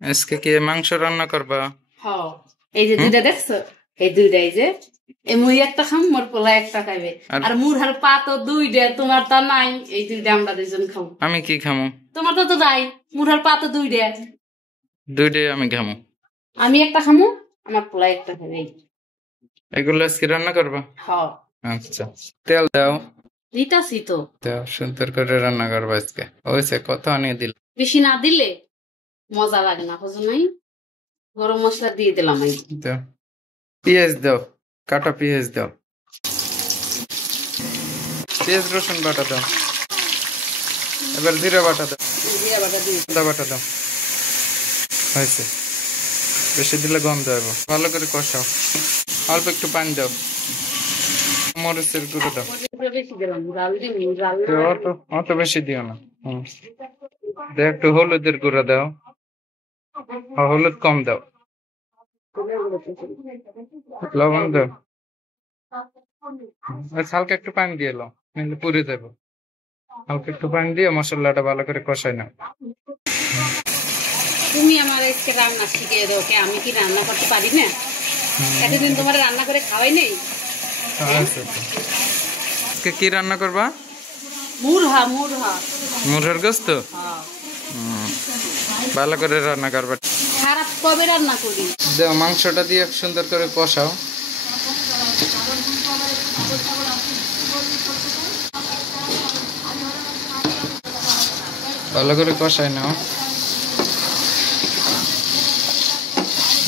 আজকে কি মাংস রান্না করবা? হ্যাঁ, এই যে দুইটা দেখছো, এই দুইটা, এই যে মুই একটা খাম, মোর পোলা একটা খাইবে, আর মুরহার পা তো দুইটা, তোমার তা নাই, এই দুইটা আমরা দুইজন খাবো। আমি কি খামো? তোমার তো নাই, মুরহার পা তো দুইটা, দুইটাই আমি খামো। আমি একটা খামো, আমার পোলা একটা খাবে। এগুলো আজকে রান্না করবা? হ্যাঁ। আচ্ছা, তেল দাও। দিতাছি তো। দাও, সুন্দর করে রান্না করবা আজকে। হয়েছে, কত আনিয়ে দিল। বেশি না দিলে মজা লাগে না, বুঝো নাই? গরম মশলা দিয়ে দিলাম। দাও, পেঁয়াজ দাও, কাটা পেঁয়াজ দাও, পেঁয়াজ রসুন বাটা দাও, এবার জিরা বাটা দাও, জিরা বাটা দিয়ে আদা বাটা দাও। হয়েছে, বেশি দিলে গন্ধ হবে। ভালো করে কষাও, অল্প একটু পানি দাও, মরিচের গুঁড়ো দাও। অত বেশি দিও না। দাও একটু হলুদের গুঁড়ো দাও, হলুদ কম দাও, লবণ দাও, হালকা একটু পানি দিয়ে এলো, কিন্তু পুড়ে যাবো। হালকা একটু পানি দিয়ে মশলাটা ভালো করে কষাই নাও। তুমি আমার আজকে রান্না শিখে দাও, আমি কি রান্না করতে পারি না? এতদিন তোমার রান্না করে খাওয়াই নেই। কি রান্না করবা? মুরহা। মুরহা, মুরহার গোস্ত। ভালো করে রান্না করবা। খারাপ কবে রান্না করি? দাও, মাংসটা দিয়ে সুন্দর করে কষাও। ভালো করে কষাই নাও।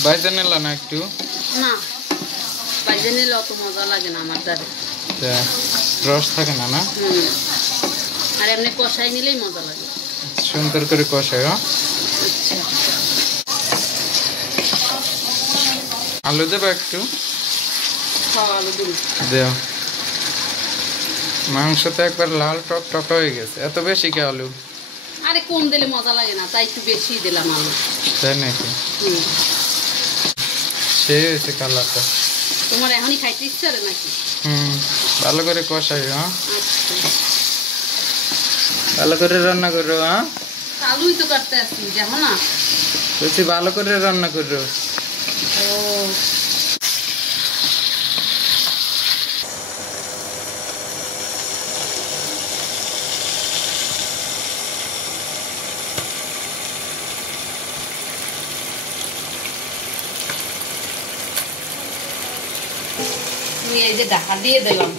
বাইজা নিল না একটু? না, বাইজা নিলে অত মজা লাগে না আমার দ্বারা। রস থাকে না? না, আর এমনি কষাই নিলেই মজা লাগে। সুন্দর করে কষাই। আলু দেবা একটু? আলু দিন দেও। মাংস তো একবার লাল টক টক হয়ে গেছে, এত বেশি কি আলু? আরে কম দিলে মজা লাগে না, তাই একটু বেশি দিলাম আলু। তাই নাকি? সে হয়েছে কালারটা। তোমার এখনই খাইতে ইচ্ছে করে নাকি? ভালো করে কষাই। ভালো করে রান্না করো। আলুই তো কাটতে আসছি, যাবো না? বলছি ভালো করে রান্না করো। তুমি এই যে ঢাকা দিয়ে দিলাম।